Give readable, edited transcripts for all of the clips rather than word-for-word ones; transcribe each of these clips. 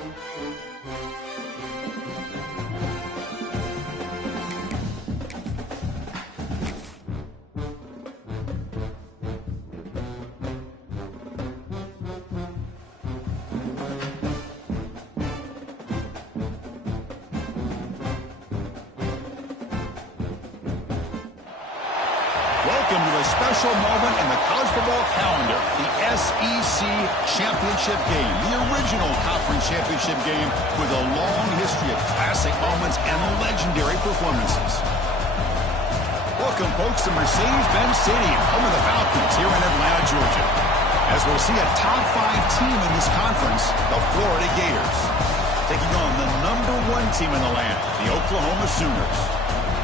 Welcome to a special moment in the college football calendar, the SEC Championship Game, the original conference championship game with a long history of classic moments and legendary performances. Welcome, folks, to Mercedes-Benz Stadium, home of the Falcons here in Atlanta, Georgia, as we'll see a top 5 team in this conference, the Florida Gators, taking on the #1 team in the land, the Oklahoma Sooners.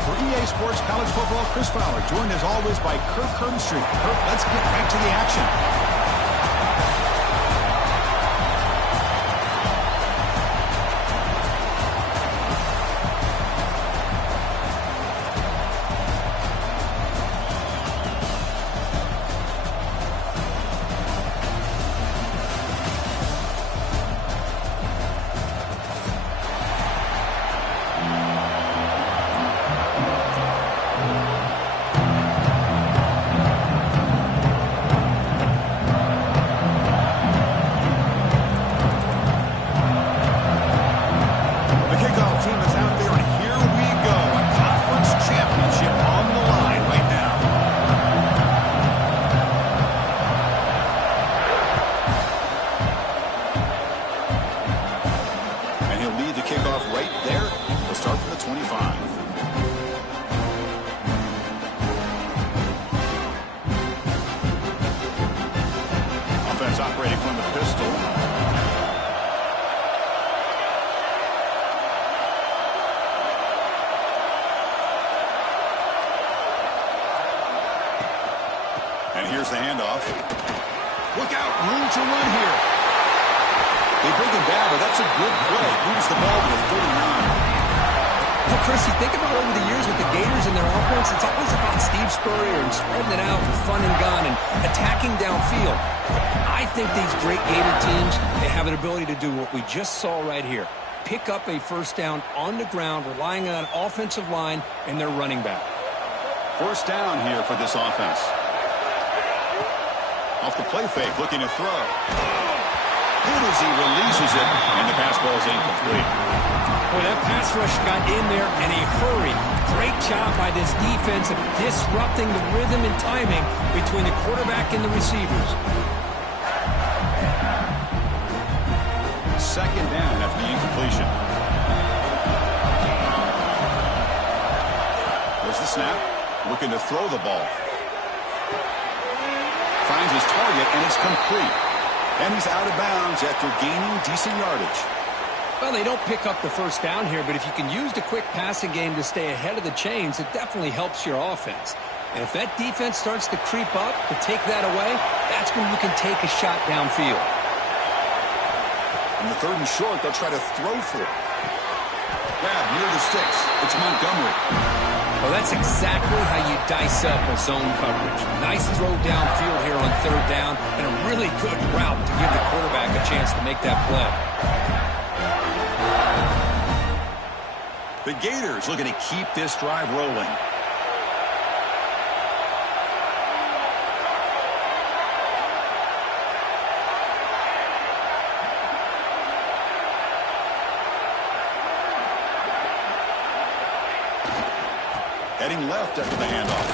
For EA Sports College Football, Chris Fowler, joined as always by Kirk Herbstreit. Kirk, let's get back to the action. Operating from the pistol. And here's the handoff. Look out, room to run here. They bring him down, but that's a good play. Moves the ball to the 39. Well, Chris, you think about over the years with the Gators and their offense, it's always about Steve Spurrier and spreading it out and fun and gun and attacking downfield. I think these great Gator teams, they have an ability to do what we just saw right here. Pick up a first down on the ground, relying on an offensive line and their running back. First down here for this offense. Off the play fake, looking to throw. Good as he releases it, and the pass ball is incomplete. Boy, that pass rush got in there in a hurry. Great job by this defense of disrupting the rhythm and timing between the quarterback and the receivers. Second down after the incompletion. There's the snap. Looking to throw the ball. Finds his target, and it's complete. And he's out of bounds after gaining decent yardage. Well, they don't pick up the first down here, but if you can use the quick passing game to stay ahead of the chains, it definitely helps your offense. And if that defense starts to creep up, to take that away, that's when you can take a shot downfield. On the 3rd and short, they'll try to throw for it. Grab near the sticks. It's Montgomery. Well, that's exactly how you dice up a zone coverage. Nice throw downfield here on 3rd down, and a really good route to give the quarterback a chance to make that play. The Gators looking to keep this drive rolling. Heading left after the handoff.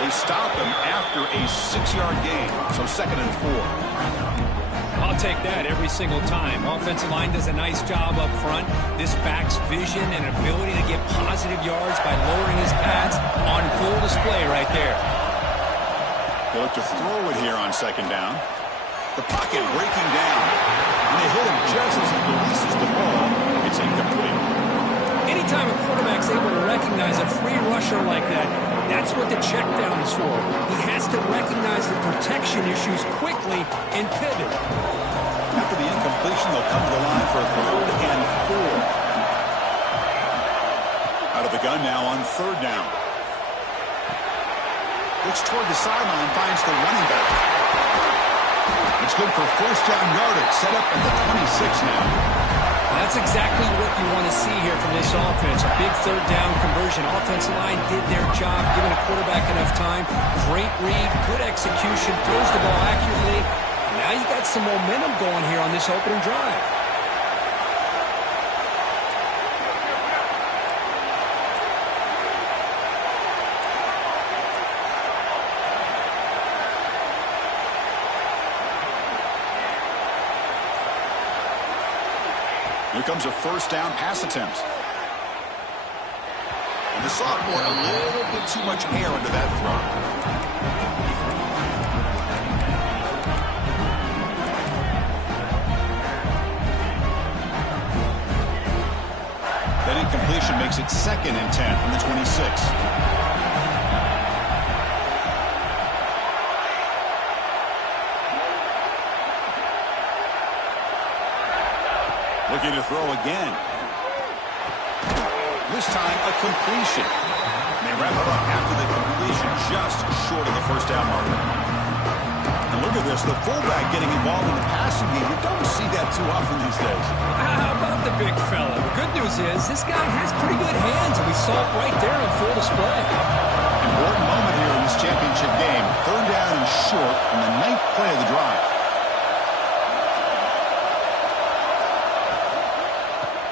They stop him after a 6-yard gain, so 2nd and 4. I'll take that every single time. Offensive line does a nice job up front. This back's vision and ability to get positive yards by lowering his pads on full display right there. They look to throw it here on 2nd down. The pocket breaking down. And they hit him just as he releases the ball. It's incomplete. Anytime a quarterback's able to recognize a free rusher like that, that's what the check down is for. He has to recognize the protection issues quickly and pivot. After the incompletion, they'll come to the line for 3rd and 4. Out of the gun now on 3rd down. Looks toward the sideline, finds the running back. It's good for first down yardage. Set up at the 26 now. That's exactly what you want to see here from this offense. A big third down conversion. Offensive line did their job, giving a quarterback enough time. Great read, good execution, throws the ball accurately. And now you got some momentum going here on this opening drive. Here comes a first down pass attempt. And the sophomore, a little bit too much air into that throw. That incompletion makes it 2nd and 10 from the 26. Looking to throw again. This time, a completion. They wrap it up after the completion, just short of the first down marker. And look at this, the fullback getting involved in the passing game. You don't see that too often these days. How about the big fella? The good news is this guy has pretty good hands, and we saw it right there on full display. Important moment here in this championship game. 3rd down and short on the 9th play of the drive.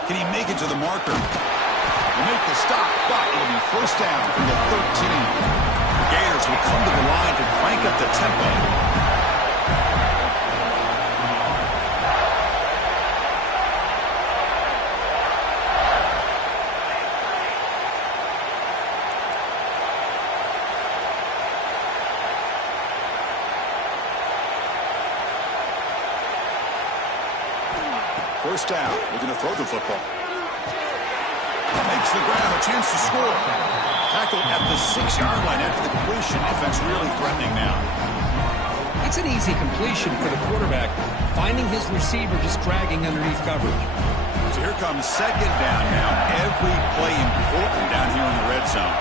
Can he make it to the marker? He'll make the stop, but it'll be first down from the 13. The Gators will come to the line to crank up the tempo. First down, looking to throw the football. Makes the grab, a chance to score. Tackled at the 6-yard line after the completion. Offense really threatening now. It's an easy completion for the quarterback, finding his receiver just dragging underneath coverage. So here comes 2nd down now. Every play important down here in the red zone.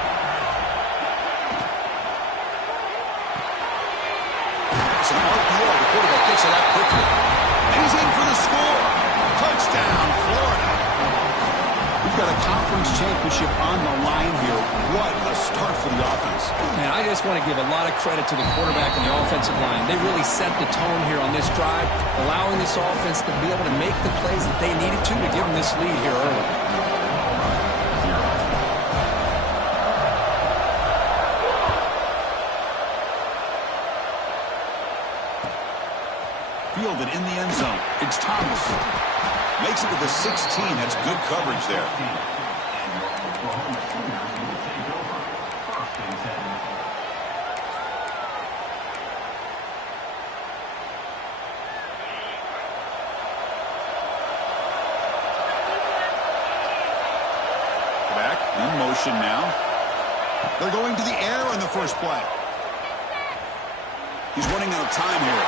It's an RPO. The quarterback picks it up quickly. And he's in for the score. Touchdown, Florida. We've got a conference championship on the line here. What a start for the offense. Man, I just want to give a lot of credit to the quarterback and the offensive line. They really set the tone here on this drive, allowing this offense to be able to make the plays that they needed to give them this lead here early. Fielded in the end zone. It's Thomas. Makes it to the 16. That's good coverage there. Back in motion now. They're going to the air on the first play. He's running out of time here.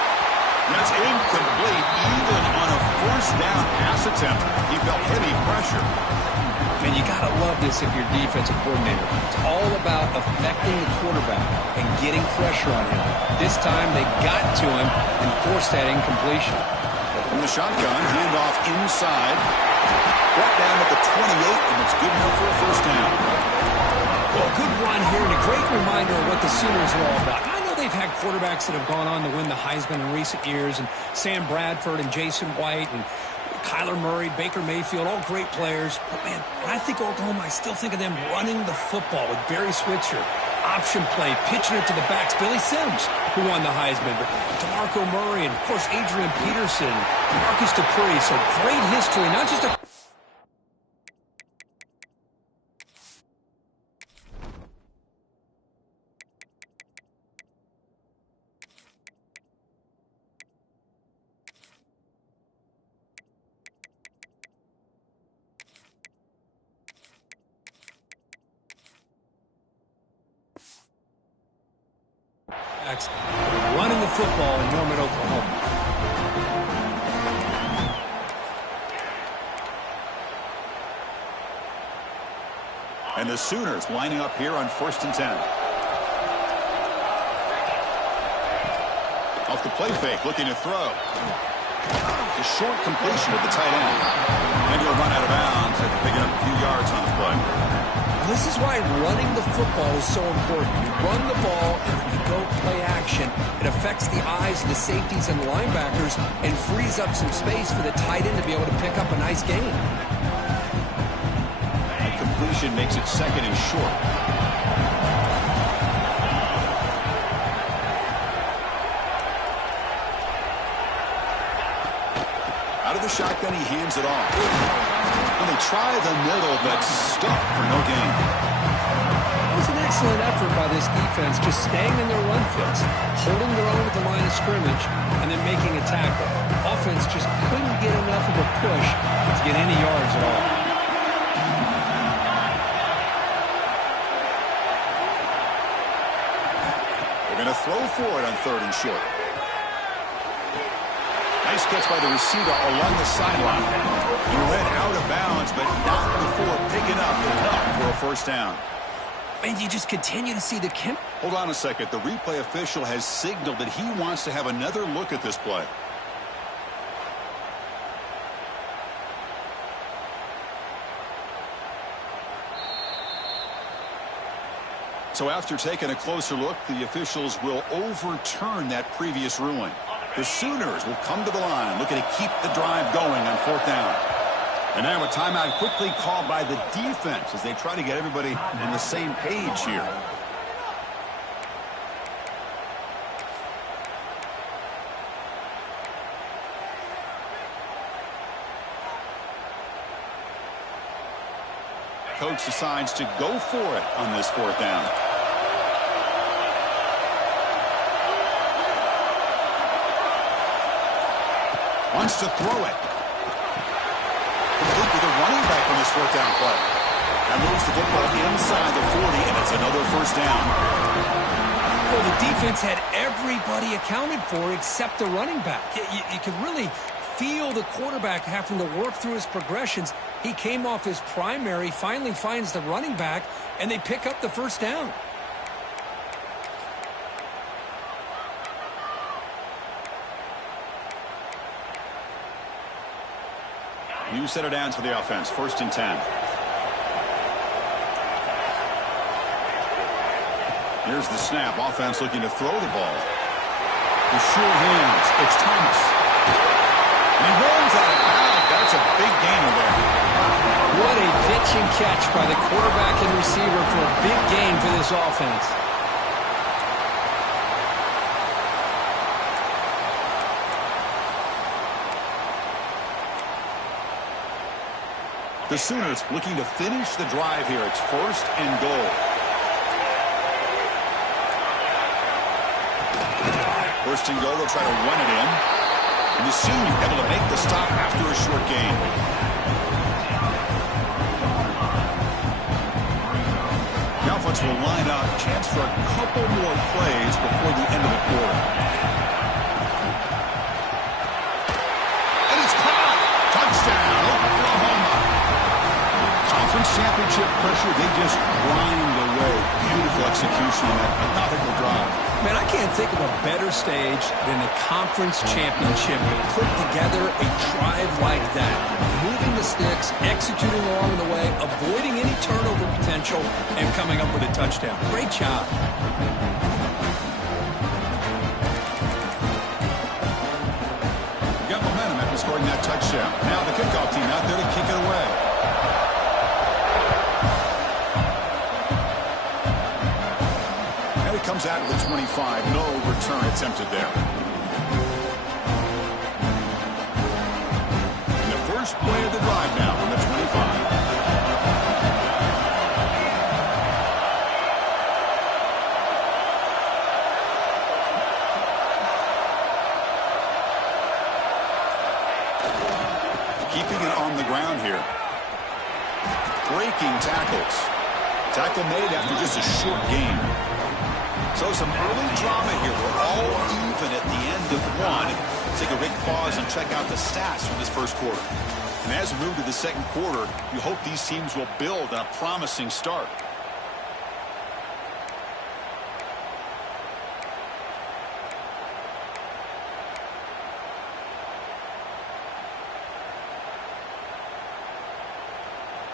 That's incomplete, even on a first down pass attempt. He felt heavy pressure. Man, you got to love this if you're defensive coordinator. It's all about affecting the quarterback and getting pressure on him. This time they got to him and forced that incompletion. From the shotgun, handoff inside. Brought down at the 28, and it's good enough for a first down. Well, good run here and a great reminder of what the Sooners are all about. They've had quarterbacks that have gone on to win the Heisman in recent years, and Sam Bradford and Jason White and Kyler Murray, Baker Mayfield, all great players. But, man, when I think Oklahoma, I still think of them running the football with Barry Switzer. Option play, pitching it to the backs. Billy Sims, who won the Heisman. But DeMarco Murray and, of course, Adrian Peterson, Marcus Dupree. So great history, not just a... running the football in Norman, Oklahoma. And the Sooners lining up here on 1st and 10. A Off the play fake, looking to throw. A short completion at the tight end. And he'll run out of bounds after picking up a few yards on the play. This is why running the football is so important. You run the ball and then you go play action. It affects the eyes of the safeties and the linebackers and frees up some space for the tight end to be able to pick up a nice gain. That completion makes it second and short. Out of the shotgun, he hands it off. And they try the middle, but stuffed for no gain. It was an excellent effort by this defense, just staying in their run fits, holding their own at the line of scrimmage, and then making a tackle. Offense just couldn't get enough of a push to get any yards at all. They're going to throw for it on third and short. Nice catch by the receiver along the sideline. He went out of bounds, but not before picking up enough for a first down. And you just continue to see the Hold on a second. The replay official has signaled that he wants to have another look at this play. So after taking a closer look, the officials will overturn that previous ruling. The Sooners will come to the line, looking to keep the drive going on fourth down. And now a timeout quickly called by the defense as they try to get everybody on the same page here. Coach decides to go for it on this fourth down. Wants to throw it. Complete with a running back on this fourth down play. That moves the football inside the 40, and it's another first down. Well, the defense had everybody accounted for except the running back. You could really feel the quarterback having to work through his progressions. He came off his primary, finally finds the running back, and they pick up the first down. You set it down to the offense. First and 10. Here's the snap. Offense looking to throw the ball. The sure hands. It's Thomas. And he runs out of bounds. That's a big gainer there. What a pitch and catch by the quarterback and receiver for a big gain for this offense. The Sooners looking to finish the drive here. It's first and goal. First and goal, they'll try to run it in. And the Sooners able to make the stop after a short gain. The offense will line up. Chance for a couple more plays before the end of the quarter. And it's caught. Touchdown, Oklahoma. Conference championship pressure, they just grind away. Beautiful execution on that methodical drive. Man, I can't think of a better stage than the conference championship to put together a drive like that. Moving the sticks, executing along the way, avoiding any turnover potential, and coming up with a touchdown. Great job. Got momentum after scoring that touchdown. Now the kickoff team out there to kick it away. Comes out of the 25. No return attempted there. And the first play of the drive now on the 25. Keeping it on the ground here. Breaking tackles. Tackle made after just a short game. So some early drama here. We're all even at the end of one. Let's take a quick pause and check out the stats from this first quarter. And as we move to the second quarter, you hope these teams will build on a promising start.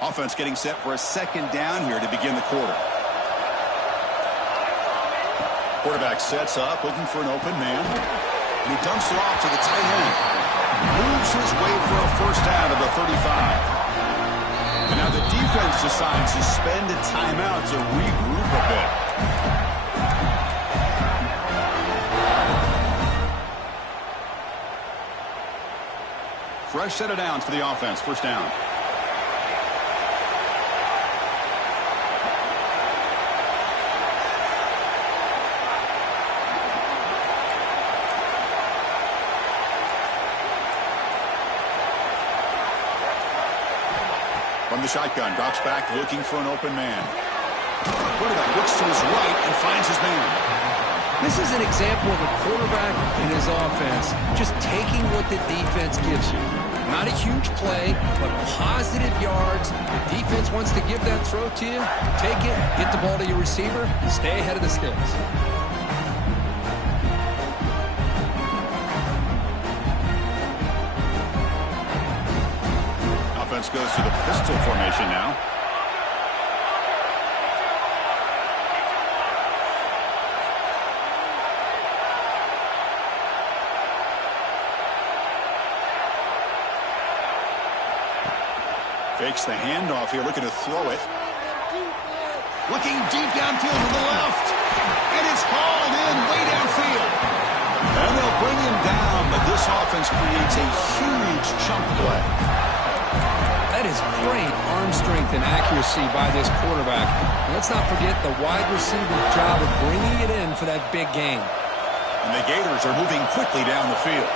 Offense getting set for a second down here to begin the quarter. Quarterback sets up, looking for an open man. And he dumps it off to the tight end. Moves his way for a first down to the 35. And now the defense decides to spend a timeout to regroup a bit. Fresh set of downs for the offense. First down. From the shotgun, drops back, looking for an open man. Quarterback looks to his right and finds his man. This is an example of a quarterback and his offense just taking what the defense gives you. Not a huge play, but positive yards. The defense wants to give that throw to you. Take it, get the ball to your receiver, stay ahead of the sticks. Offense goes to the pistol formation now. Fakes the handoff here, looking to throw it. Looking deep downfield to the left. And it's hauled in way downfield. And they'll bring him down, but this offense creates a huge chunk play. That is great arm strength and accuracy by this quarterback. And let's not forget the wide receiver's job of bringing it in for that big game. And the Gators are moving quickly down the field.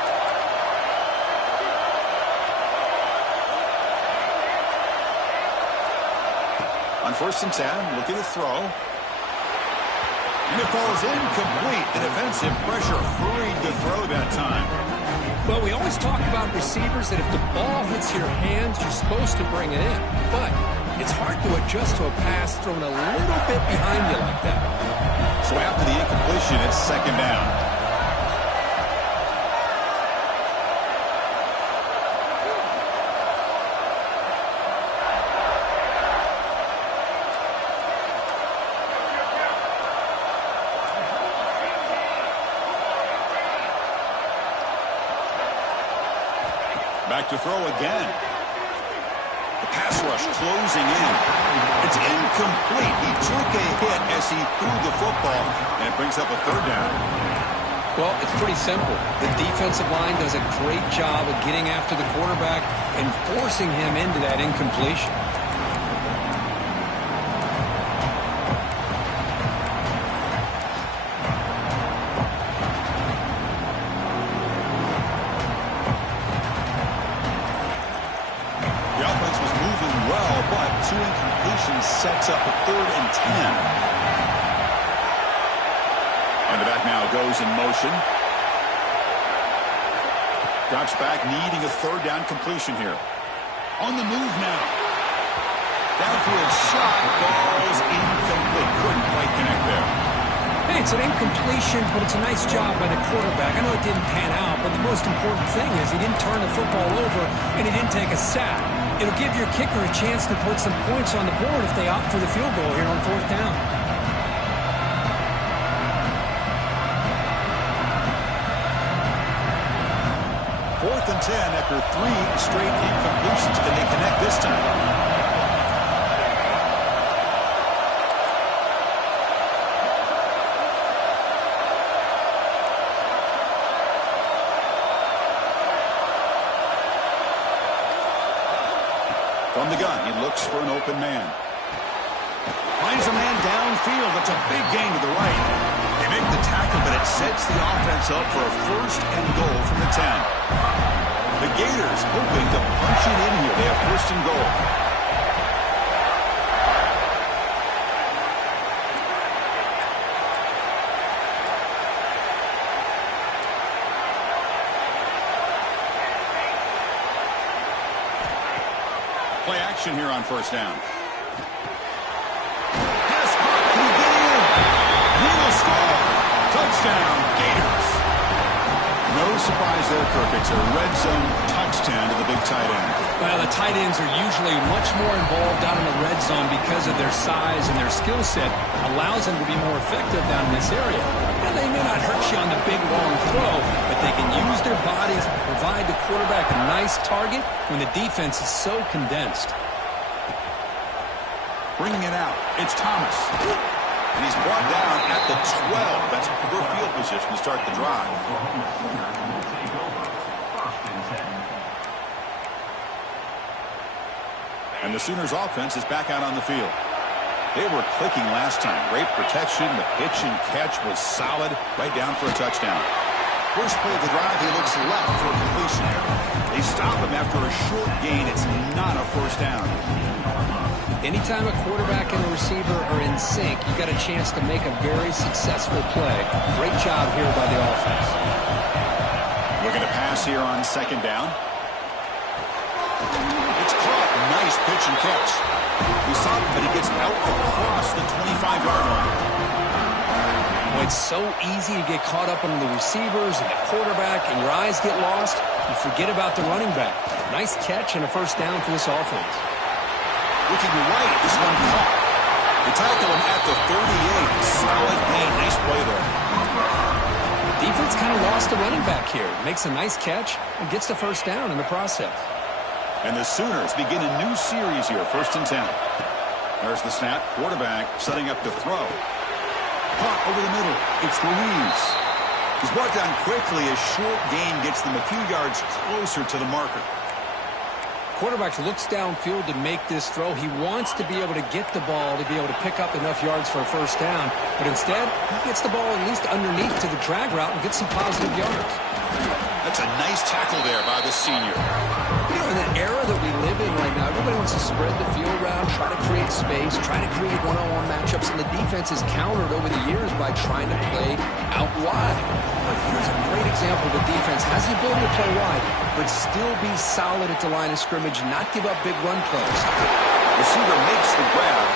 On 1st and 10, looking to throw. And it falls incomplete. The defensive pressure hurried to throw that time. Well, we always talk about receivers that if the ball hits your hands, you're supposed to bring it in. But it's hard to adjust to a pass thrown a little bit behind you like that. So after the incompletion, it's second down. Back to throw again. The pass rush closing in. It's incomplete. He took a hit as he threw the football, and it brings up a third down. Well, it's pretty simple. The defensive line does a great job of getting after the quarterback and forcing him into that incompletion. Two incompletions sets up a 3rd and 10. And the back now goes in motion. Drops back, needing a 3rd down completion here. On the move now. Downfield shot falls incomplete. Couldn't quite connect there. Hey, it's an incompletion, but it's a nice job by the quarterback. I know it didn't pan out, but the most important thing is he didn't turn the football over and he didn't take a sack. It'll give your kicker a chance to put some points on the board if they opt for the field goal here on 4th down. Fourth and 10 after 3 straight incompletions. Can they connect this time? From the gun, he looks for an open man. Finds a man downfield. That's a big gain to the right. They make the tackle, but it sets the offense up for a 1st and goal from the 10. The Gators hoping to punch it in here. They have 1st and goal. Play action here on 1st down. Yes, can he get in? He will score. Touchdown, Gators. No surprise there, Kirk. It's a red zone touchdown. 10 to the big tight end. Well, the tight ends are usually much more involved out in the red zone because of their size, and their skill set allows them to be more effective down in this area. Now, they may not hurt you on the big, long throw, but they can use their bodies to provide the quarterback a nice target when the defense is so condensed. Bringing it out, it's Thomas. And he's brought down at the 12. That's poor field position to start the drive. And the Sooners offense is back out on the field. They were clicking last time. Great protection. The pitch and catch was solid. Right down for a touchdown. First play of the drive, he looks left for a completion. They stop him after a short gain. It's not a first down. Anytime a quarterback and a receiver are in sync, you got a chance to make a very successful play. Great job here by the offense. Looking to pass here on second down. It's caught. Nice pitch and catch. We saw him, but he gets out across the 25-yard line. Well, it's so easy to get caught up on the receivers and the quarterback, and your eyes get lost. You forget about the running back. Nice catch and a first down for this offense. Looking right, this one caught. They tackle him at the 38. Solid gain. Nice play there. Defense kind of lost the running back here. Makes a nice catch and gets the first down in the process. And the Sooners begin a new series here, 1st and 10. There's the snap. Quarterback setting up to throw. Caught over the middle. It's Ruiz. He's brought down quickly. A short gain gets them a few yards closer to the marker. Quarterback looks downfield to make this throw. He wants to be able to get the ball to be able to pick up enough yards for a first down. But instead, he gets the ball at least underneath to the drag route and gets some positive yards. That's a nice tackle there by the senior. You know, in the era that we live in right now, everybody wants to spread the field around, try to create space, try to create one-on-one matchups, and the defense is countered over the years by trying to play out wide. But here's a great example of the defense has the ability to play wide, but still be solid at the line of scrimmage, not give up big run plays. Receiver makes the grab.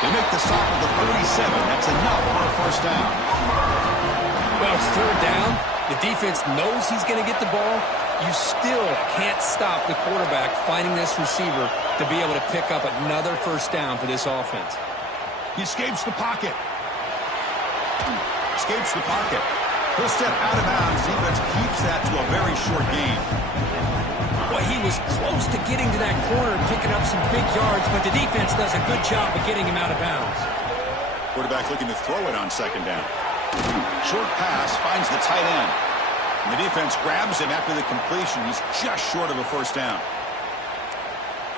They make the stop at the 37. That's enough for a first down. Well, it's third down. The defense knows he's going to get the ball. You still can't stop the quarterback finding this receiver to be able to pick up another first down for this offense. He escapes the pocket. Escapes the pocket. He'll step out of bounds. Defense keeps that to a very short gain. Well, he was close to getting to that corner and picking up some big yards, but the defense does a good job of getting him out of bounds. Quarterback looking to throw it on second down. Short pass finds the tight end. And the defense grabs him after the completion. He's just short of a first down.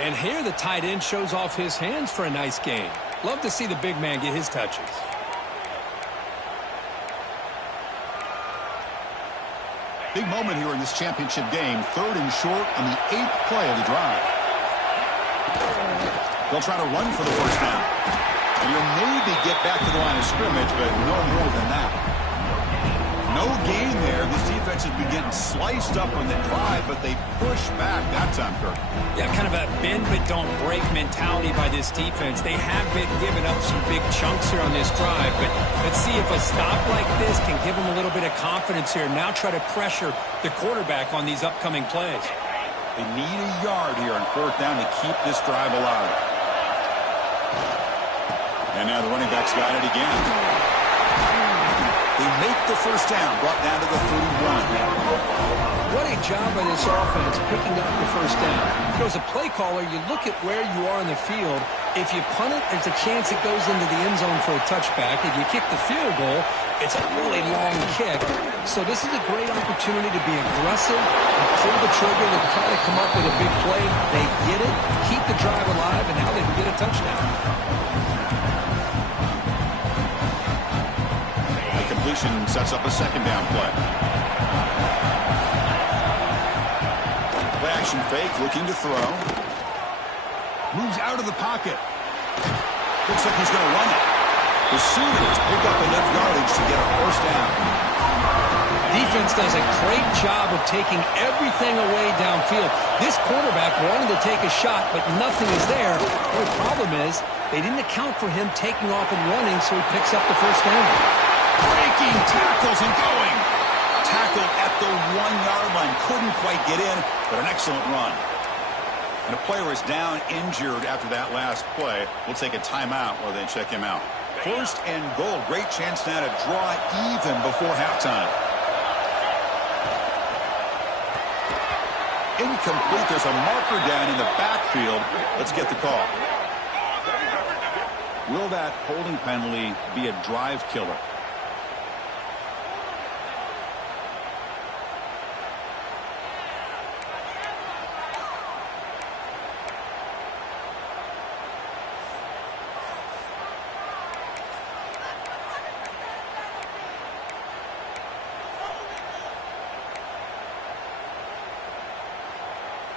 And here the tight end shows off his hands for a nice gain. Love to see the big man get his touches. Big moment here in this championship game. 3rd and short on the 8th play of the drive. They'll try to run for the first down. And you'll maybe get back to the line of scrimmage, but no more than that. No gain there. This defense has been getting sliced up on the drive, but they push back that time, Kirk. Yeah, kind of a bend but don't break mentality by this defense. They have been giving up some big chunks here on this drive, but let's see if a stop like this can give them a little bit of confidence here. Now try to pressure the quarterback on these upcoming plays. They need a yard here on 4th down to keep this drive alive. And now the running back's got it again. They make the first down, brought down to the 31. What a job by this offense picking up the first down. You know, as a play caller, you look at where you are in the field. If you punt it, there's a chance it goes into the end zone for a touchback. If you kick the field goal, it's a really long kick. So this is a great opportunity to be aggressive and pull the trigger to try to come up with a big play. They get it, keep the drive alive, and now they can get a touchdown. Completion sets up a second down play. Play action fake, looking to throw. Moves out of the pocket. Looks like he's going to run it. The Sooners pick up enough yardage to get a first down. Defense does a great job of taking everything away downfield. This quarterback wanted to take a shot, but nothing is there. The problem is they didn't account for him taking off and running, so he picks up the first down. Breaking tackles and going. tackle at the 1-yard line. Couldn't quite get in, but an excellent run. And a player is down injured after that last play. We'll take a timeout while they check him out. First and goal. Great chance now to draw even before halftime. Incomplete. There's a marker down in the backfield. Let's get the call. Will that holding penalty be a drive killer?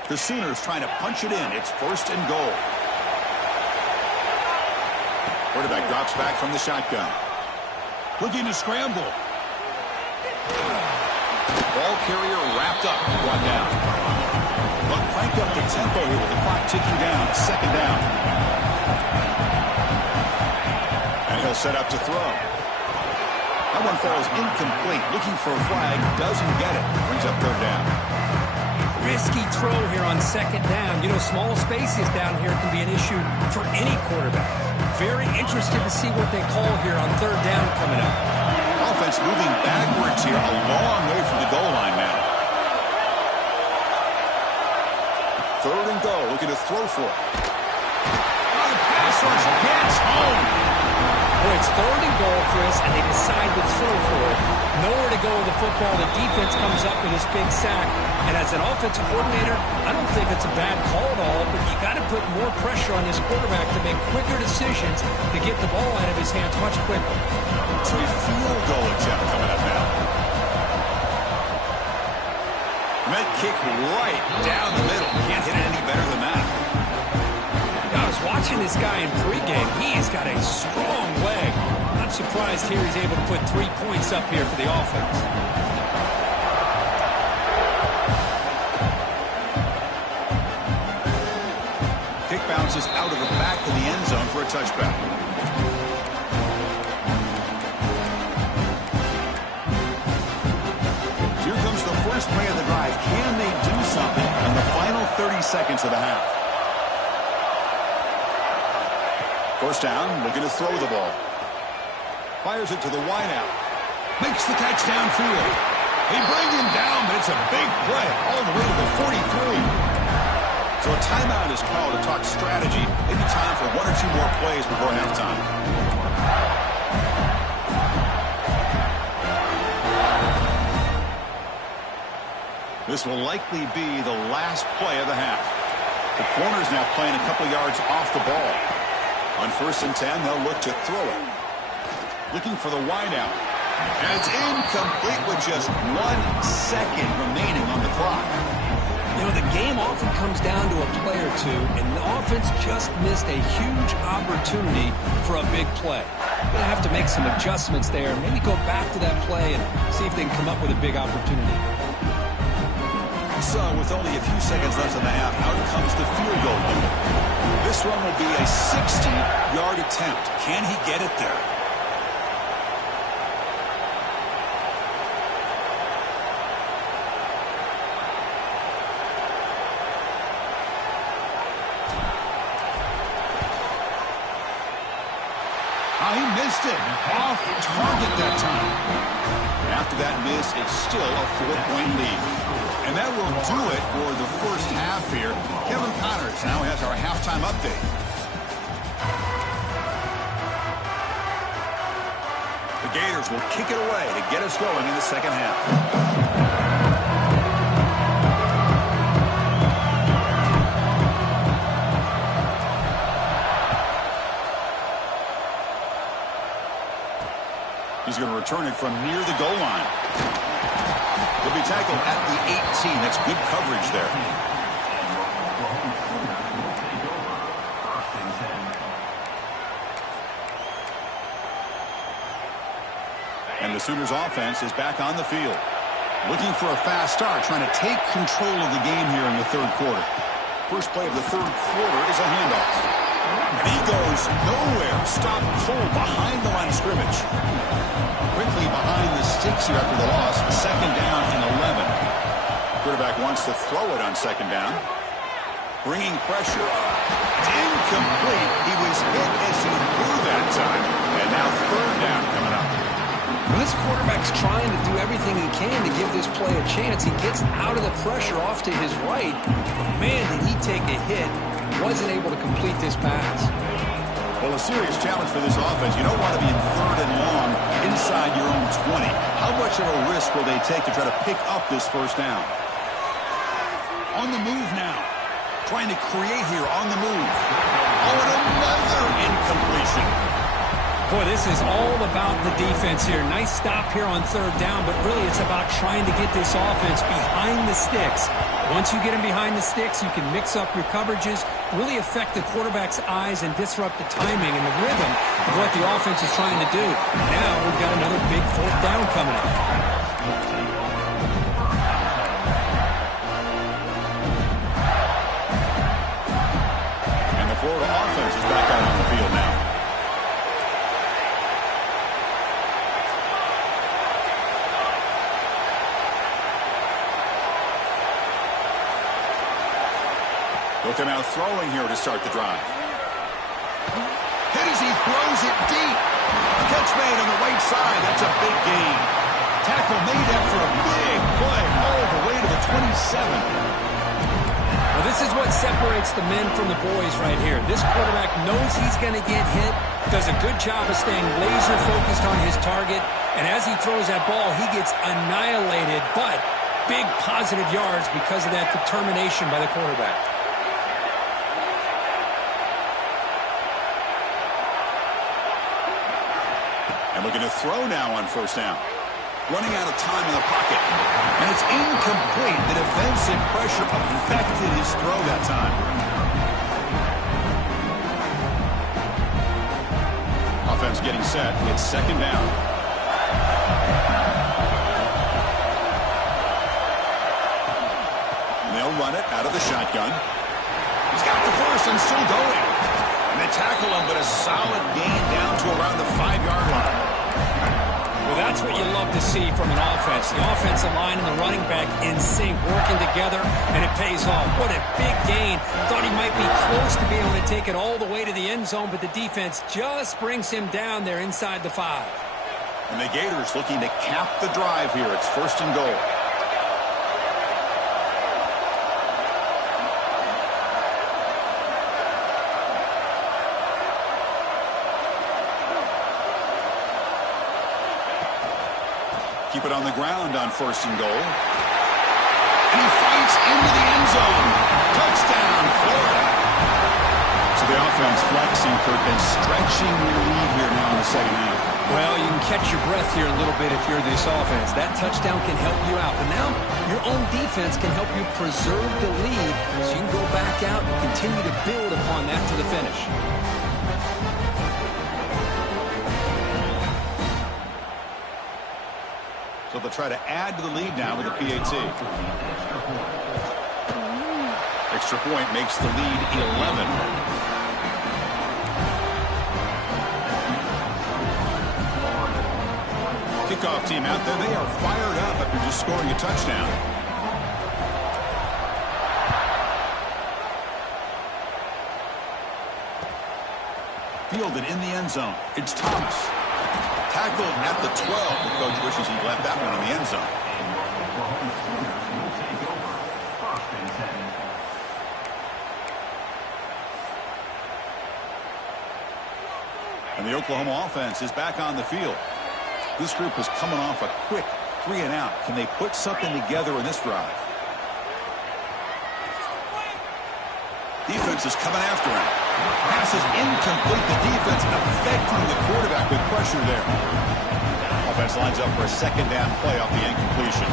The Sooners trying to punch it in. It's first and goal. Quarterback drops back from the shotgun. Looking to scramble. Ball carrier wrapped up. Brought down. But crank up the tempo here with the clock ticking down. Second down. And he'll set up to throw. That one falls incomplete. Looking for a flag. Doesn't get it. Brings up third down. Risky throw here on second down. You know, small spaces down here can be an issue for any quarterback. Very interested to see what they call here on third down coming up. Offense moving backwards here, a long way from the goal line now. Third and goal, looking to throw for it. Oh, the pass rush gets home. Boy, it's third and goal, Chris, and they decide to throw for it. Nowhere to go with the football. The defense comes up with this big sack. And as an offensive coordinator, I don't think it's a bad call at all, but you got to put more pressure on this quarterback to make quicker decisions to get the ball out of his hands much quicker. It's a field goal attempt coming up now. Met kick right down the middle. Can't hit it any better than that. I was watching this guy in pregame. He's got a strong leg. I'm surprised here he's able to put 3 points up here for the offense. Kick bounces out of the back of the end zone for a touchback. Here comes the first play of the drive. Can they do something in the final 30 seconds of the half? First down, looking to throw the ball. Fires it to the wideout. Makes the catch downfield. They bring him down, but it's a big play all the way to the 43. So a timeout is called to talk strategy. Maybe time for 1 or 2 more plays before halftime. This will likely be the last play of the half. The corner's now playing a couple yards off the ball. On first and 10, they'll look to throw it. Looking for the wideout. And it's incomplete with just 1 second remaining on the clock. You know, the game often comes down to a play or two, and the offense just missed a huge opportunity for a big play. They're going to have to make some adjustments there, and maybe go back to that play and see if they can come up with a big opportunity. So, with only a few seconds left in the half, out comes the field goal unit. This one will be a 60-yard attempt. Can he get it there? He missed it. Off target that time. After that miss, it's still a 4-point lead. And that will do it for the first half here. Kevin Connors now has our halftime update. The Gators will kick it away to get us going in the second half. He's going to return it from near the goal line. He'll be tackled at the 18. That's good coverage there. And the Sooners offense is back on the field. Looking for a fast start, trying to take control of the game here in the third quarter. First play of the third quarter is a handoff. And he goes nowhere. Stopped cold behind the line of scrimmage. Quickly behind the 6 here after the loss. Second down and 11. Quarterback wants to throw it on second down. Bringing pressure. It's incomplete. He was hit as he threw that time. And now third down coming up. Well, this quarterback's trying to do everything he can to give this play a chance. He gets out of the pressure off to his right. But man, did he take a hit. Wasn't able to complete this pass. Well, a serious challenge for this offense. You don't want to be in third and long inside your own 20. How much of a risk will they take to try to pick up this first down? On the move now. Trying to create here on the move. Oh, and another incompletion. Boy, this is all about the defense here. Nice stop here on third down, but really it's about trying to get this offense behind the sticks. Once you get them behind the sticks, you can mix up your coverages, really affect the quarterback's eyes and disrupt the timing and the rhythm of what the offense is trying to do. Now we've got another big fourth down coming up. And the Florida offense is back out on the field now. Look at now throwing here to start the drive. Hit as he throws it deep. Catch made on the right side. That's a big gain. Tackle made after a big play all the way to the 27. Well, this is what separates the men from the boys right here. This quarterback knows he's going to get hit, does a good job of staying laser focused on his target, and as he throws that ball, he gets annihilated, but big positive yards because of that determination by the quarterback. And looking to throw now on first down. Running out of time in the pocket. And it's incomplete. The defensive pressure affected his throw that time. Offense getting set. It's second down. And they'll run it out of the shotgun. He's got the first and still going. And they tackle him, but a solid gain down to around the 5-yard line. Well, that's what you love to see from an offense. The offensive line and the running back in sync, working together, and it pays off. What a big gain. Thought he might be close to being able to take it all the way to the end zone, but the defense just brings him down there inside the 5. And the Gators looking to cap the drive here. It's first and goal. Keep it on the ground on first and goal. And he fights into the end zone. Touchdown, Florida. So the offense flexing, Kirk, and stretching their lead here now in the second half. Well, you can catch your breath here a little bit if you're this offense. That touchdown can help you out. But now your own defense can help you preserve the lead so you can go back out and continue to build upon that to the finish. So they'll try to add to the lead now with a PAT. Extra point makes the lead 11. Kickoff team out there. They are fired up after just scoring a touchdown. Fielded in the end zone. It's Thomas. Tackled at the 12. The coach wishes he left that one in the end zone. And the Oklahoma offense is back on the field. This group is coming off a quick 3-and-out. Can they put something together in this drive? Defense is coming after him. Pass is incomplete. The defense affecting the quarterback with pressure there. Offense lines up for a second down play off the incompletion.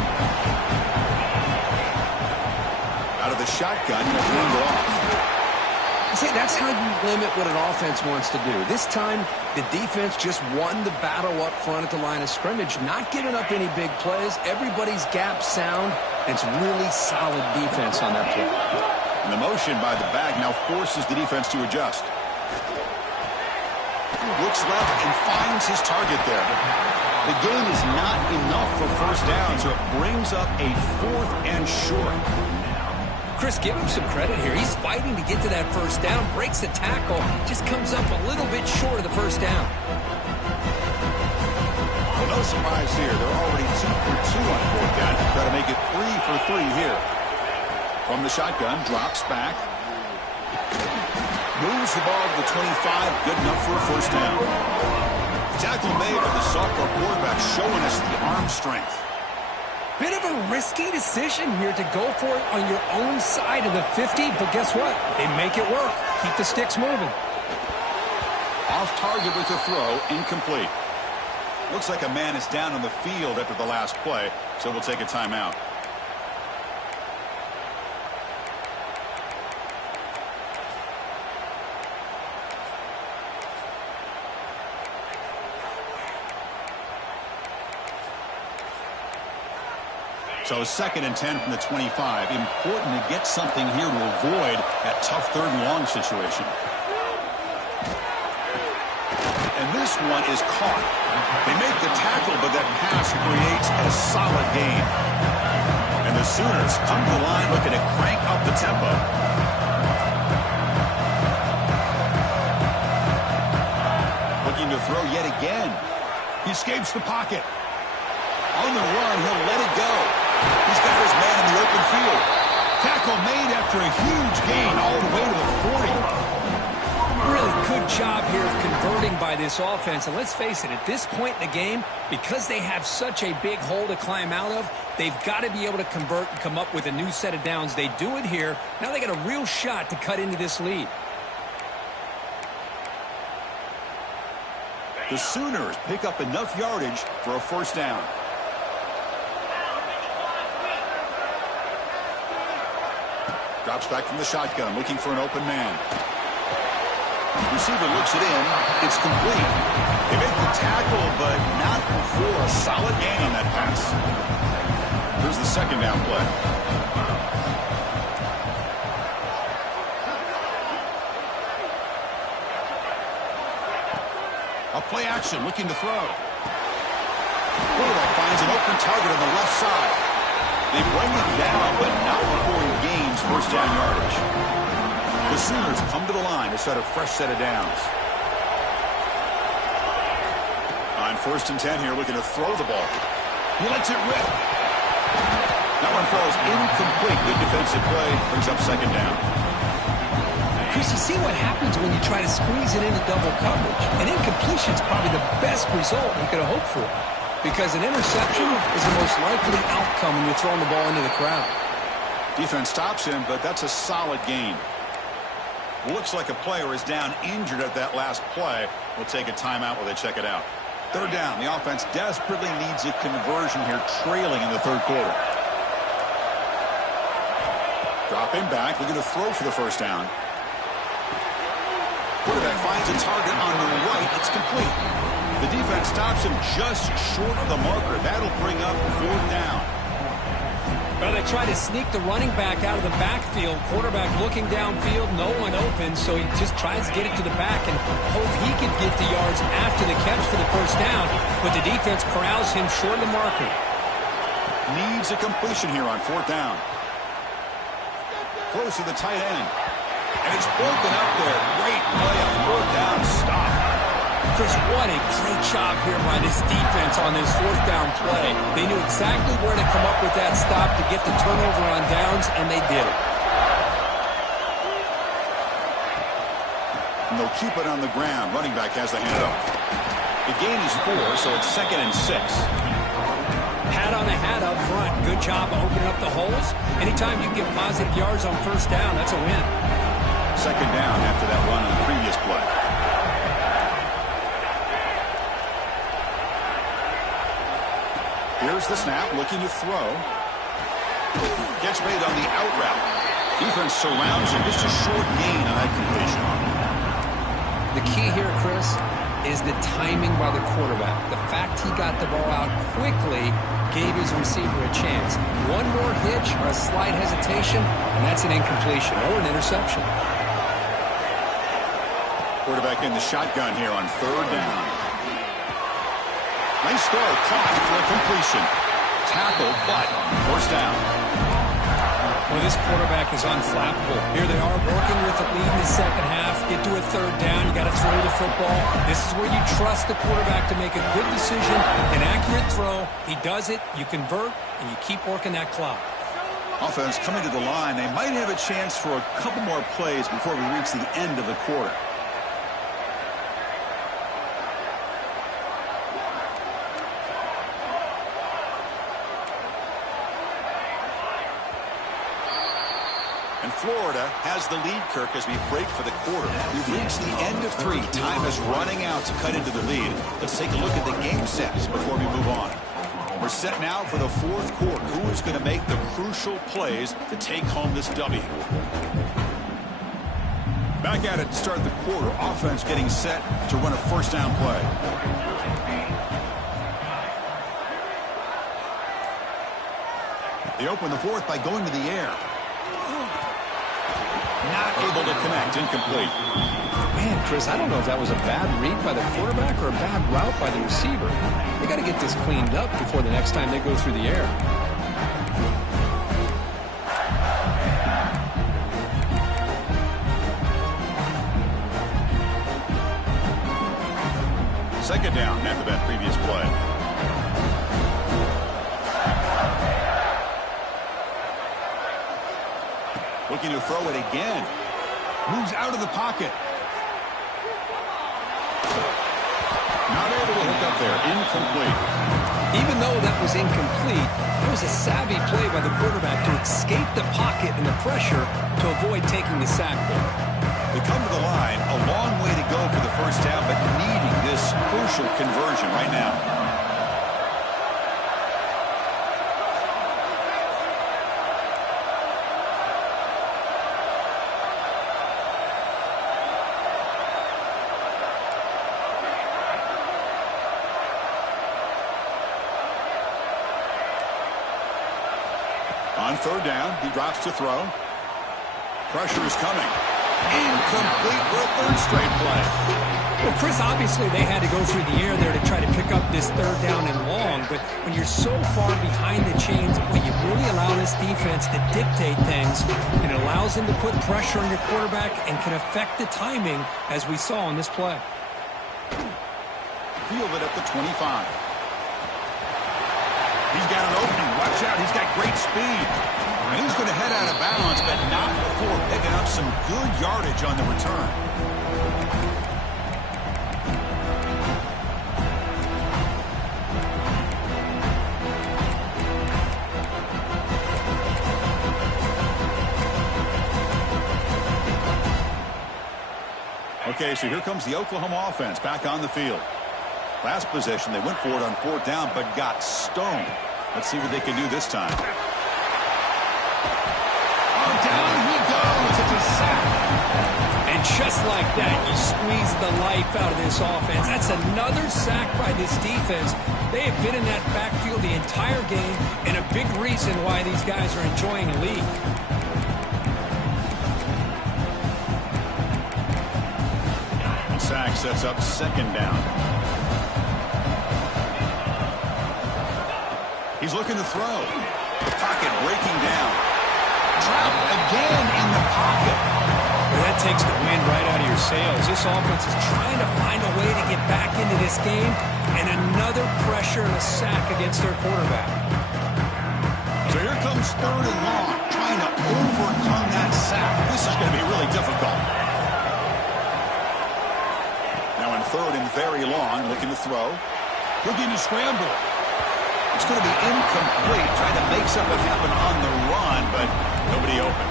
Out of the shotgun, you have to hand it off. See, that's how you limit what an offense wants to do. This time, the defense just won the battle up front at the line of scrimmage, not giving up any big plays. Everybody's gap sound. It's really solid defense on that play. And the motion by the back now forces the defense to adjust. Looks left and finds his target there. The gain is not enough for first down, so it brings up a 4th and short. Chris, give him some credit here. He's fighting to get to that first down, breaks the tackle, just comes up a little bit short of the first down. Well, no surprise here. They're already 2 for 2 on 4th down. Got to make it 3 for 3 here. From the shotgun, drops back. Moves the ball to the 25. Good enough for a first down. Tackle made by the sophomore quarterback, showing us the arm strength. Bit of a risky decision here to go for it on your own side of the 50, but guess what? They make it work. Keep the sticks moving. Off target with the throw, incomplete. Looks like a man is down on the field after the last play, so we'll take a timeout. So 2nd and 10 from the 25. Important to get something here to avoid that tough 3rd and long situation. And this one is caught. They make the tackle, but that pass creates a solid gain. And the Sooners come to the line looking to crank up the tempo. Looking to throw yet again. He escapes the pocket. On the run, he'll let it go. He's got his man in the open field. Tackle made after a huge gain all the way to the 40. Really good job here of converting by this offense. And let's face it, at this point in the game, because they have such a big hole to climb out of, they've got to be able to convert and come up with a new set of downs. They do it here. Now they got a real shot to cut into this lead. The Sooners pick up enough yardage for a first down. Drops back from the shotgun, looking for an open man. Receiver looks it in. It's complete. They make the tackle, but not before a solid gain on that pass. Here's the 2nd down play. A play action, looking to throw. Quarterback finds an open target on the left side. They bring it down, but not before he gains first down yardage. The Sooners come to the line to set a fresh set of downs. On 1st and 10 here, looking to throw the ball. He lets it rip. That one falls incomplete. Good defensive play. Brings up 2nd down. Chris, you see what happens when you try to squeeze it into double coverage. An incompletion is probably the best result you could have hoped for. Because an interception is the most likely outcome when you're throwing the ball into the crowd. Defense stops him, but that's a solid gain. Looks like a player is down injured at that last play. We'll take a timeout while they check it out. 3rd down. The offense desperately needs a conversion here, trailing in the 3rd quarter. Dropping back, looking to throw for the first down. Quarterback finds a target on the right. It's complete. The defense stops him just short of the marker. That'll bring up 4th down. Well, they try to sneak the running back out of the backfield. Quarterback looking downfield, no one open, so he just tries to get it to the back and hope he could get the yards after the catch for the first down, but the defense corrals him short of the marker. Needs a completion here on 4th down. Close to the tight end. And it's broken up there. Great play on 4th down. Stop. Chris, what a great job here by this defense on this 4th down play. They knew exactly where to come up with that stop to get the turnover on downs, and they did it. And they'll keep it on the ground. Running back has the handoff. The gain is 4, so it's 2nd and 6. Hat on the hat up front. Good job opening up the holes. Anytime you get positive yards on first down, that's a win. 2nd down after that run on the previous play. Here's the snap, looking to throw. Gets made on the out route. Defense surrounds him. Just a short gain on that completion. The key here, Chris, is the timing by the quarterback. The fact he got the ball out quickly gave his receiver a chance. One more hitch or a slight hesitation, and that's an incompletion or an interception. Quarterback in the shotgun here on 3rd down. Nice throw, caught for a completion. Tackle, but first down. Well, this quarterback is unflappable. Here they are working with a lead in the second half. Get to a third down. You got to throw the football. This is where you trust the quarterback to make a good decision, an accurate throw. He does it, you convert, and you keep working that clock. Offense coming to the line. They might have a chance for a couple more plays before we reach the end of the quarter. And Florida has the lead, Kirk, as we break for the quarter. We've reached the end of 3. Time is running out to cut into the lead. Let's take a look at the game sets before we move on. We're set now for the fourth quarter. Who is going to make the crucial plays to take home this W? Back at it to start the quarter. Offense getting set to run a first down play. They open the fourth by going to the air. Not able to connect. Incomplete. Man, Chris, I don't know if that was a bad read by the quarterback or a bad route by the receiver. They got to get this cleaned up before the next time they go through the air. Second down after that previous play. Looking to throw it again. Moves out of the pocket. Not able to hook up there. Incomplete. Even though that was incomplete, it was a savvy play by the quarterback to escape the pocket and the pressure to avoid taking the sack there. They come to the line. A long way to go for the first down, but needing this crucial conversion right now. On third down, he drops to throw. Pressure is coming. Incomplete for a third straight play. Well, Chris, obviously they had to go through the air there to try to pick up this third down and long, but when you're so far behind the chains, when you really allow this defense to dictate things, and it allows them to put pressure on your quarterback and can affect the timing, as we saw on this play. Fielded at the 25. He's got an opening. Watch out. He's got great speed. And he's going to head out of bounds, but not before picking up some good yardage on the return. Okay, so here comes the Oklahoma offense back on the field. Last possession, they went for it on fourth down, but got stoned. Let's see what they can do this time. Oh, down he goes. It's a sack. And just like that, you squeeze the life out of this offense. That's another sack by this defense. They have been in that backfield the entire game, and a big reason why these guys are enjoying the lead. The sack sets up second down. He's looking to throw. The pocket breaking down. Trapped again in the pocket. Well, that takes the wind right out of your sails. This offense is trying to find a way to get back into this game, and another pressure and a sack against their quarterback. So here comes third and long, trying to overcome that sack. This is going to be really difficult. Now in third and very long, looking to throw. Looking to scramble. It's going to be incomplete, trying to make something happen on the run, but nobody open.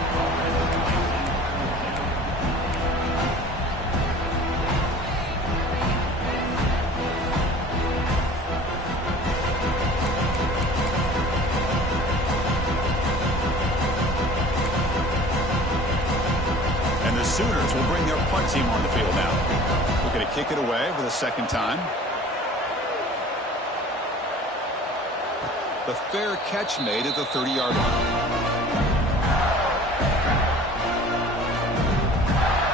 And the Sooners will bring their punt team on the field now. We're going to kick it away for the second time. The fair catch made at the 30-yard line.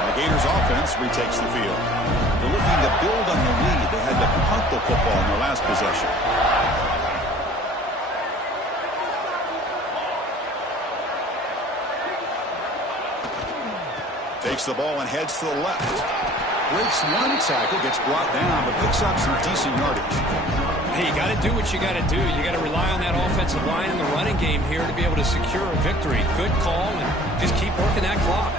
The Gators offense offense retakes the field. They're looking to build on the lead. They had to punt the football in their last possession. Takes the ball and heads to the left. Breaks one tackle, gets brought down, but picks up some decent yardage. Hey, you got to do what you got to do. You got to rely on that offensive line in the running game here to be able to secure a victory. Good call, and just keep working that clock.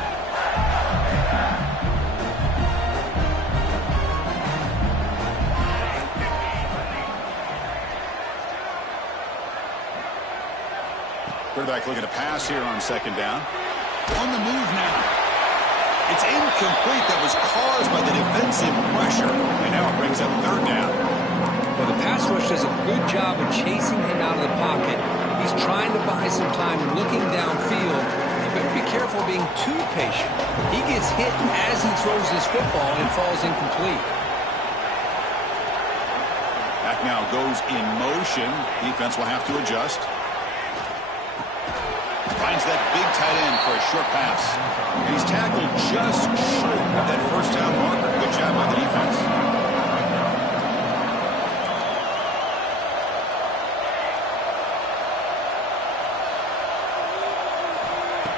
Quarterback looking to pass here on second down. On the move now. It's incomplete. That was caused by the defensive pressure. And now it brings up third down. Well, the pass rush does a good job of chasing him out of the pocket. He's trying to buy some time looking downfield. You better be careful being too patient. He gets hit as he throws his football and falls incomplete. Back now goes in motion. Defense will have to adjust. Finds that big tight end for a short pass. And he's tackled just short of that first down marker. Good job by the defense.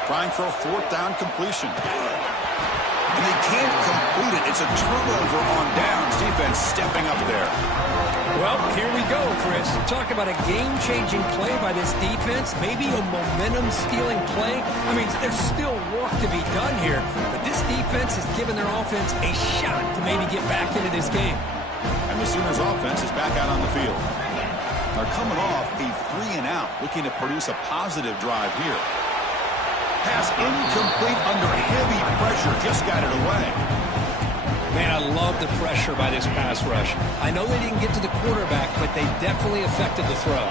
Trying for a fourth down completion. And they can't complete it. It's a turnover on downs. Defense stepping up there. Well, here we go, Chris. Talk about a game-changing play by this defense. Maybe a momentum-stealing play. I mean, there's still work to be done here, but this defense has given their offense a shot to maybe get back into this game. And the Sooners' offense is back out on the field. They're coming off a 3-and-out, looking to produce a positive drive here. Pass incomplete under heavy pressure. Just got it away. Man, I love the pressure by this pass rush. I know they didn't get to the quarterback, but they definitely affected the throw.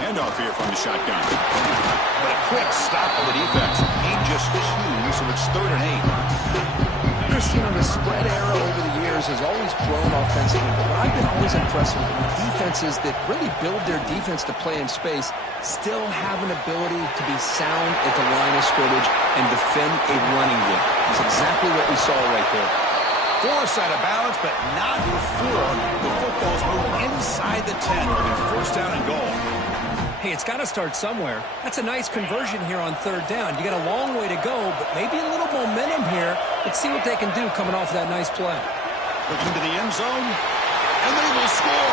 Handoff here from the shotgun. But a quick stop of the defense. He just chews, so it's 3rd and 8. Chris, you know, the spread era over the years has always grown offensively, but what I've been always impressed with defenses that really build their defense to play in space still have an ability to be sound at the line of scrimmage and defend a running game. That's exactly what we saw right there. Forced out of balance, but not before the football's moved inside the 10 for their first down and goal. Hey, it's got to start somewhere. That's a nice conversion here on 3rd down. You got a long way to go, but maybe a little momentum here. Let's see what they can do coming off of that nice play. Looking to the end zone, and they will score.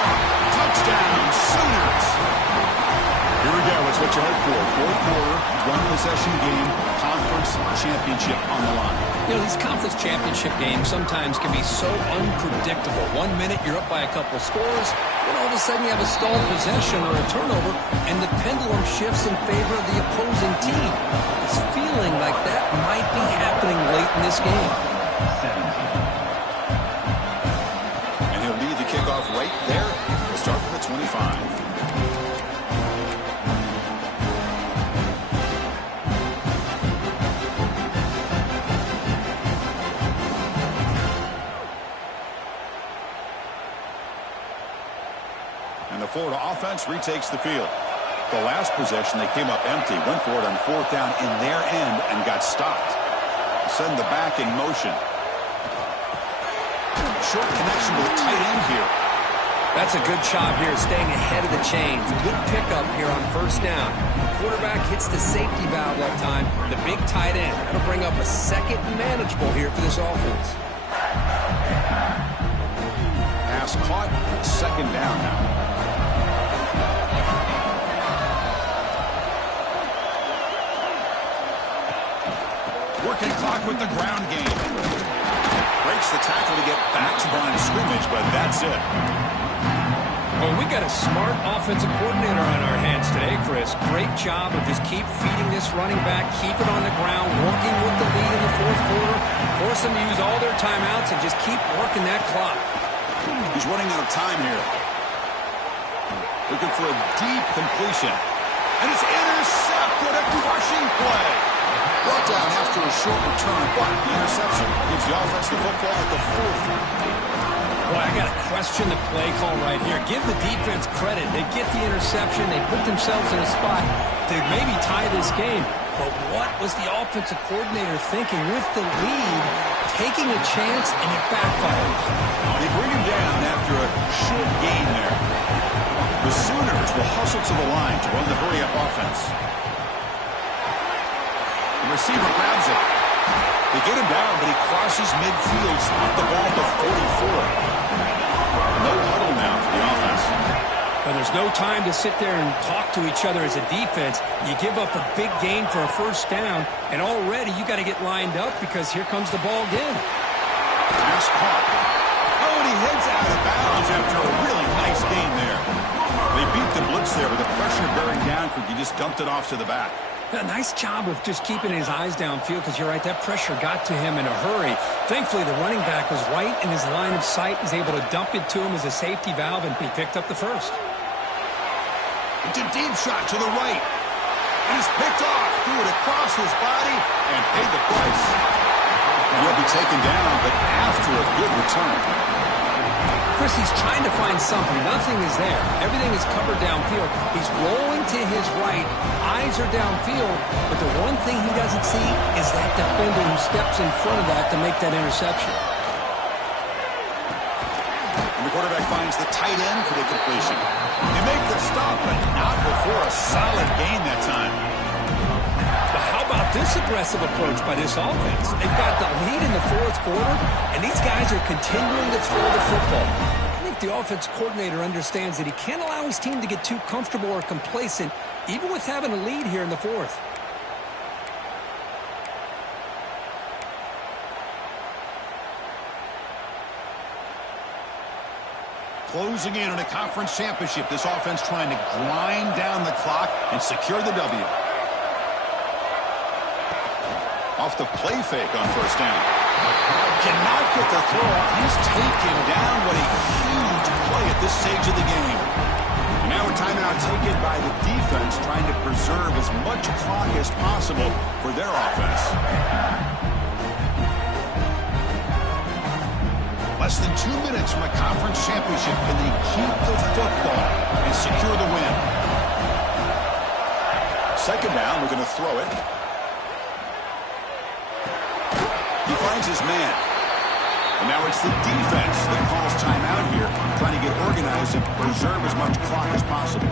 Touchdown, Sooners. Here we go. It's what you hope for. 4th quarter, one-possession game, conference championship on the line. You know, these conference championship games sometimes can be so unpredictable. 1 minute you're up by a couple scores, then all of a sudden you have a stalled possession or a turnover, and the pendulum shifts in favor of the opposing team. It's feeling like that might be happening late in this game. And he'll lead the kickoff right there. We'll start from the 25. The Florida offense retakes the field. The last possession, they came up empty, went for it on 4th down in their end and got stopped. Send the back in motion. Short connection to the tight end here. That's a good job here, staying ahead of the chains. Good pickup here on 1st down. The quarterback hits the safety valve that time. The big tight end. That'll bring up a second and manageable here for this offense. Pass caught, 2nd down now. Working clock with the ground game. Breaks the tackle to get back to the line of scrimmage, but that's it. Well, we got a smart offensive coordinator on our hands today, Chris. Great job of just keep feeding this running back, keep it on the ground, working with the lead in the 4th quarter, force them to use all their timeouts, and just keep working that clock. He's running out of time here. Looking for a deep completion. And it's intercepted, a crushing play. Brought down after a short return, but the interception gives the offense the football at the 4th. Boy, I got to question the play call right here. Give the defense credit. They get the interception. They put themselves in a spot to maybe tie this game. But what was the offensive coordinator thinking with the lead, taking a chance, and it backfires? They bring him down after a short gain there. The Sooners will hustle to the line to run the hurry-up offense. The receiver grabs it. They get him down, but he crosses midfield, spot the ball to 44. No huddle now for the offense. Well, there's no time to sit there and talk to each other as a defense. You give up a big gain for a first down, and already you got to get lined up because here comes the ball again. Pass caught. Oh, and he heads out of bounds after a really nice gain there. They beat the blitz there with a pressure-bearing down crew. He just dumped it off to the back. A nice job of just keeping his eyes downfield because you're right, that pressure got to him in a hurry. Thankfully, the running back was right in his line of sight. He's able to dump it to him as a safety valve, and he picked up the first. It's a deep shot to the right. And he's picked off, threw it across his body, and paid the price. He'll be taken down, but after a good return. Chris, he's trying to find something. Nothing is there. Everything is covered downfield. He's rolling to his right. Eyes are downfield. But the one thing he doesn't see is that defender who steps in front of that to make that interception. And the quarterback finds the tight end for the completion. They make the stop, but not before a solid gain that time. But how about this aggressive approach by this offense? They've got the lead in the fourth quarter, and these guys are continuing to throw the football. I think the offense coordinator understands that he can't allow his team to get too comfortable or complacent, even with having a lead here in the fourth. Closing in on a conference championship, this offense trying to grind down the clock and secure the W. Off the play fake on first down. Cannot get the throw off. He's taken down. What a huge play at this stage of the game. And now a timeout taken by the defense, trying to preserve as much clock as possible for their offense. Less than 2 minutes from a conference championship. Can they keep the football and secure the win? Second down, we're going to throw it. He finds his man. And now it's the defense that calls timeout here, trying to get organized and preserve as much clock as possible.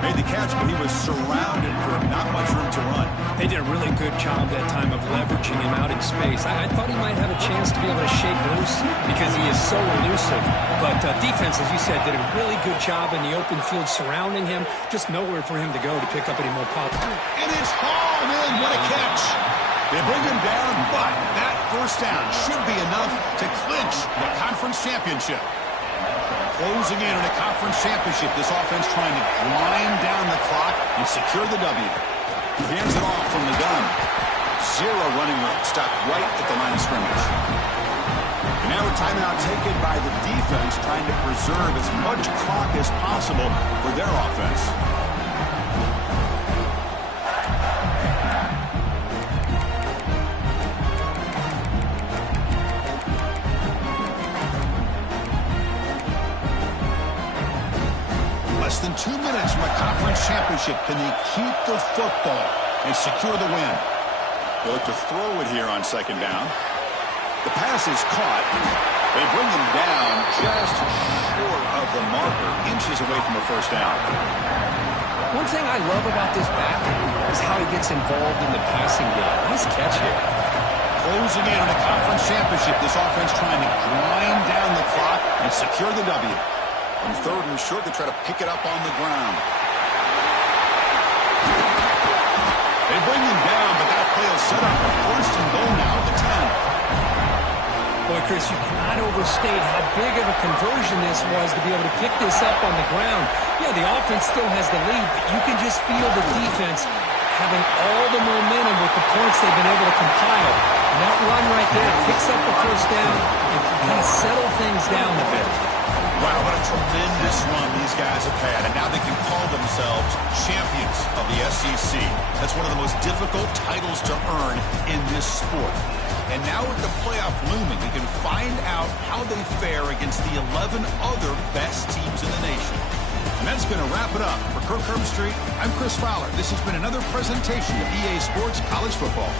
Made the catch, but he was surrounded for not much room to run. They did a really good job that time of leveraging him out in space. I thought he might have a chance to be able to shake loose because he is so elusive. But defense, as you said, did a really good job in the open field surrounding him. Just nowhere for him to go to pick up any more pop. And it's hauled in. What a catch. They bring him down, but that first down should be enough to clinch the conference championship. Closing in on a conference championship, this offense trying to grind down the clock and secure the W. He hands it off from the gun. Zero running room, stopped right at the line of scrimmage. And now a timeout taken by the defense, trying to preserve as much clock as possible for their offense. Less than 2 minutes from a conference championship. Can they keep the football and secure the win? They look to throw it here on second down. The pass is caught. They bring him down just short of the marker, inches away from a first down. One thing I love about this back is how he gets involved in the passing game. Nice catch here. Closing in on a conference championship, this offense trying to grind down the clock and secure the W. On third and short, they try to pick it up on the ground. They bring him down, but that play will set up a first and goal now at the 10. Boy, Chris, you cannot overstate how big of a conversion this was to be able to pick this up on the ground. Yeah, the offense still has the lead, but you can just feel the defense having all the momentum with the points they've been able to compile. And that run right there picks up the first down and kind of settle things down a bit. Wow, what a tremendous run these guys have had. And now they can call themselves champions of the SEC. That's one of the most difficult titles to earn in this sport. And now with the playoff looming, we can find out how they fare against the 11 other best teams in the nation. And that's going to wrap it up. For Kirk Herbstreit, I'm Chris Fowler. This has been another presentation of EA Sports College Football.